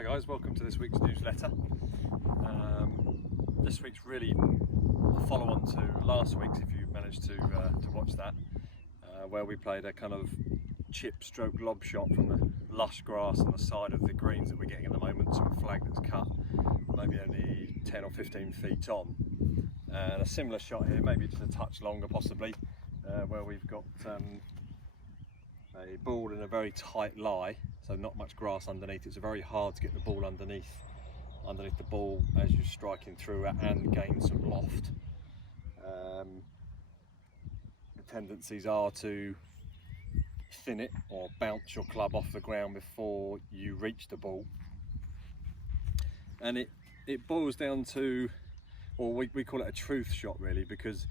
Hi guys, welcome to this week's newsletter. This week's really a follow-on to last week's, if you managed to watch that, where we played a kind of chip stroke lob shot from the lush grass on the side of the greens that we're getting at the moment, to a flag that's cut maybe only 10 or 15 feet on. And a similar shot here, maybe just a touch longer possibly, where we've got a ball in a very tight lie, so not much grass underneath. It's very hard to get the ball underneath the ball as you're striking through it and gain some loft. The tendencies are to thin it or bounce your club off the ground before you reach the ball, and it boils down to, or we call it a truth shot really, because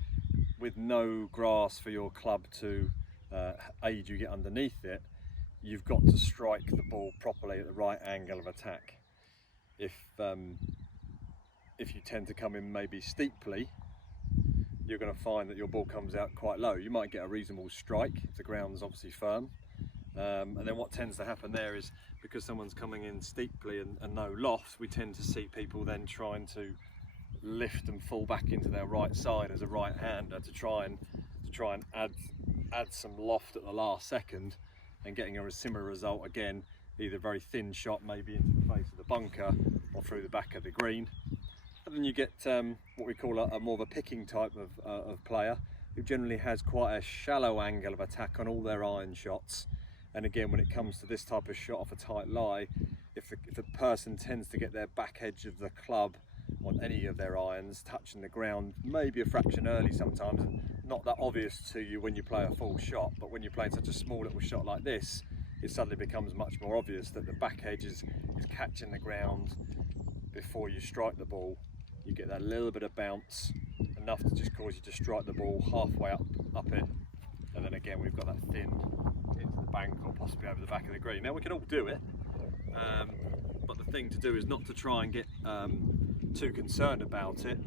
with no grass for your club to aid you get underneath it, you've got to strike the ball properly at the right angle of attack. If you tend to come in maybe steeply, you're going to find that your ball comes out quite low. You might get a reasonable strike if the ground's obviously firm, and then what tends to happen there is, because someone's coming in steeply and no loft, we tend to see people then trying to lift and fall back into their right side as a right-hander to try and add some loft at the last second, and getting a similar result again, either very thin shot maybe into the face of the bunker or through the back of the green. And then you get what we call a more of a picking type of player, who generally has quite a shallow angle of attack on all their iron shots. And again, when it comes to this type of shot off a tight lie, if the person tends to get their back edge of the club on any of their irons touching the ground, maybe a fraction early sometimes, and not that obvious to you when you play a full shot, but when you're playing such a small little shot like this, it suddenly becomes much more obvious that the back edge is catching the ground before you strike the ball. You get that little bit of bounce, enough to just cause you to strike the ball halfway up it, and then again we've got that thin into the bank or possibly over the back of the green. Now we can all do it, but the thing to do is not to try and get too concerned about it,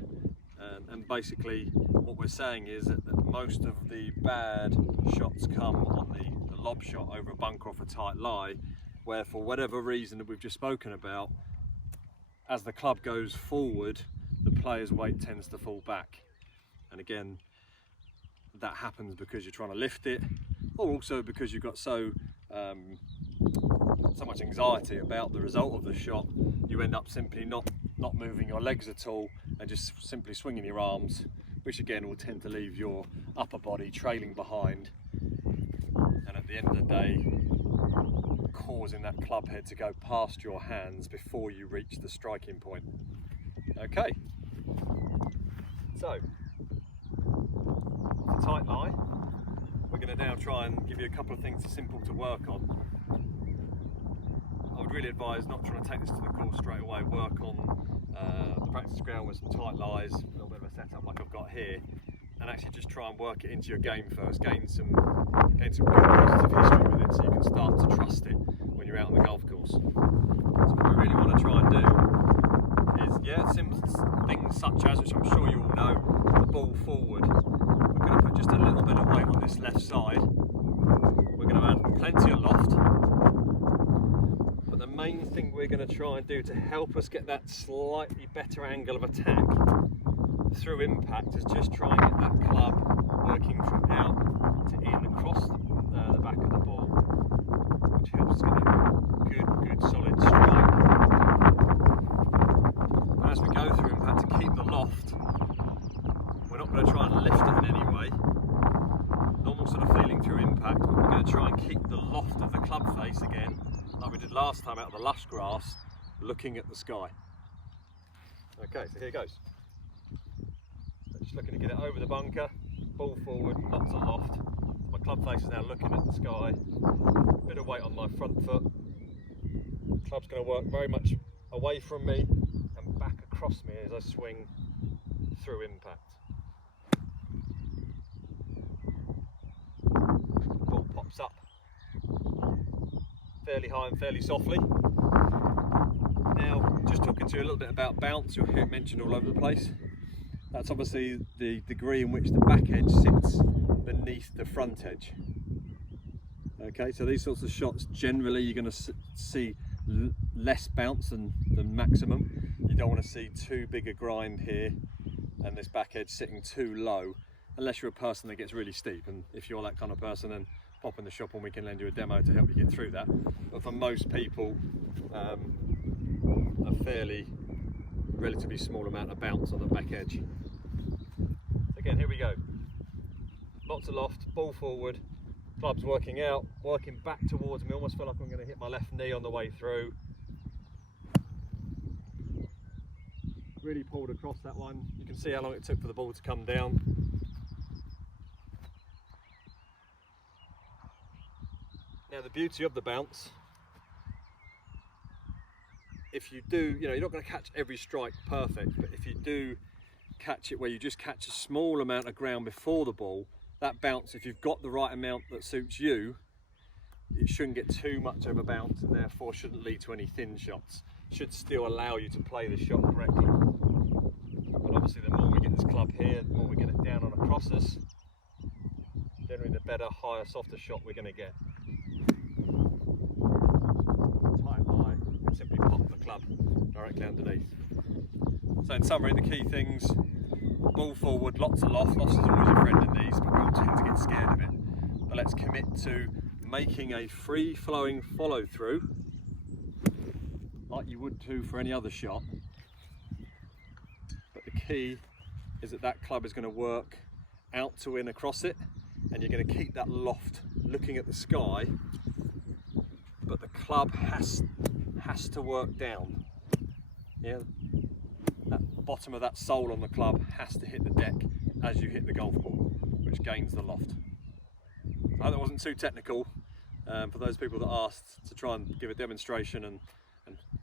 and basically what we're saying is that most of the bad shots come on the lob shot over a bunker off a tight lie, where for whatever reason that we've just spoken about, as the club goes forward, the player's weight tends to fall back. And again, that happens because you're trying to lift it, or also because you've got so much anxiety about the result of the shot, you end up simply not moving your legs at all and just simply swinging your arms, which again will tend to leave your upper body trailing behind, and at the end of the day causing that club head to go past your hands before you reach the striking point. Okay, so a tight lie, we're going to now try and give you a couple of things simple to work on. I would really advise not trying to take this to the course straight away. Work on the practice ground with some tight lies, a little bit of a setup like I've got here, and actually just try and work it into your game first. Gain some good positive history with it, so you can start to trust it when you're out on the golf course. So what we really want to try and do is, simple things such as, which I'm sure you all know, the ball forward. We're going to put just a little bit of weight on this left side. We're going to add plenty of loft. But the main thing we're going to try and do to help us get that slightly better angle of attack through impact is just try and get that club working from out to in across the back of the ball, which helps us get a good solid strike. But as we go through impact, to keep the loft, we're not going to try and lift it in any way. Normal sort of feeling through impact, but we're going to try and keep the loft of the club face again, like we did last time out of the lush grass, looking at the sky. Okay, so here goes. So just looking to get it over the bunker, ball forward, lots of loft. My club face is now looking at the sky, bit of weight on my front foot. Club's going to work very much away from me and back across me as I swing through impact. Ball pops up fairly high and fairly softly. Now, just talking to you a little bit about bounce, you'll hear it mentioned all over the place. That's obviously the degree in which the back edge sits beneath the front edge. Okay, so these sorts of shots, generally you're going to see less bounce than maximum. You don't want to see too big a grind here and this back edge sitting too low, unless you're a person that gets really steep. And if you're that kind of person, then pop in the shop and we can lend you a demo to help you get through that. But for most people, a fairly relatively small amount of bounce on the back edge. Again, here we go. Lots of loft, ball forward, club's working out, working back towards me. Almost feel like I'm going to hit my left knee on the way through. Really pulled across that one. You can see how long it took for the ball to come down. Now the beauty of the bounce, if you do, you're not going to catch every strike perfect, but if you do catch it where you just catch a small amount of ground before the ball, that bounce, if you've got the right amount that suits you, it shouldn't get too much of a bounce and therefore shouldn't lead to any thin shots. Should still allow you to play the shot correctly. But obviously the more we get this club here, the more we get it down on across us, generally the better, higher, softer shot we're going to get. Tight lie, simply pop the club directly underneath. So in summary, the key things: ball forward, lots of loft. Loft is always a friend in these, but we all tend to get scared of it. But let's commit to making a free-flowing follow-through, like you would do for any other shot. But the key is that that club is going to work out to in across it, and you're going to keep that loft looking at the sky, but the club has to work down. Yeah, that bottom of that sole on the club has to hit the deck as you hit the golf ball, which gains the loft. So I hope that wasn't too technical. For those people that asked to try and give a demonstration and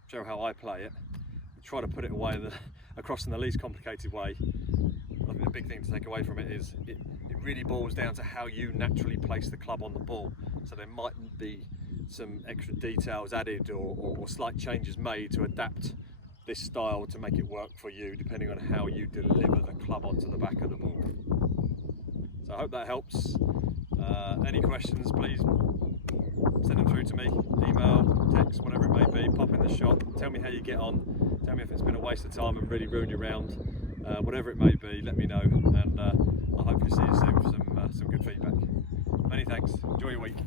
show how I play it, try to put it away across in the least complicated way. I think the big thing to take away from it is it really boils down to how you naturally place the club on the ball. So there mightn't be some extra details added or slight changes made to adapt this style to make it work for you, depending on how you deliver the club onto the back of the ball. So I hope that helps. Any questions, please send them through to me, email, text, whatever it may be. Pop in the shop, tell me how you get on, tell me if it's been a waste of time and really ruined your round. Whatever it may be, let me know, and I'll hopefully see you soon for some good feedback. Many thanks, enjoy your week.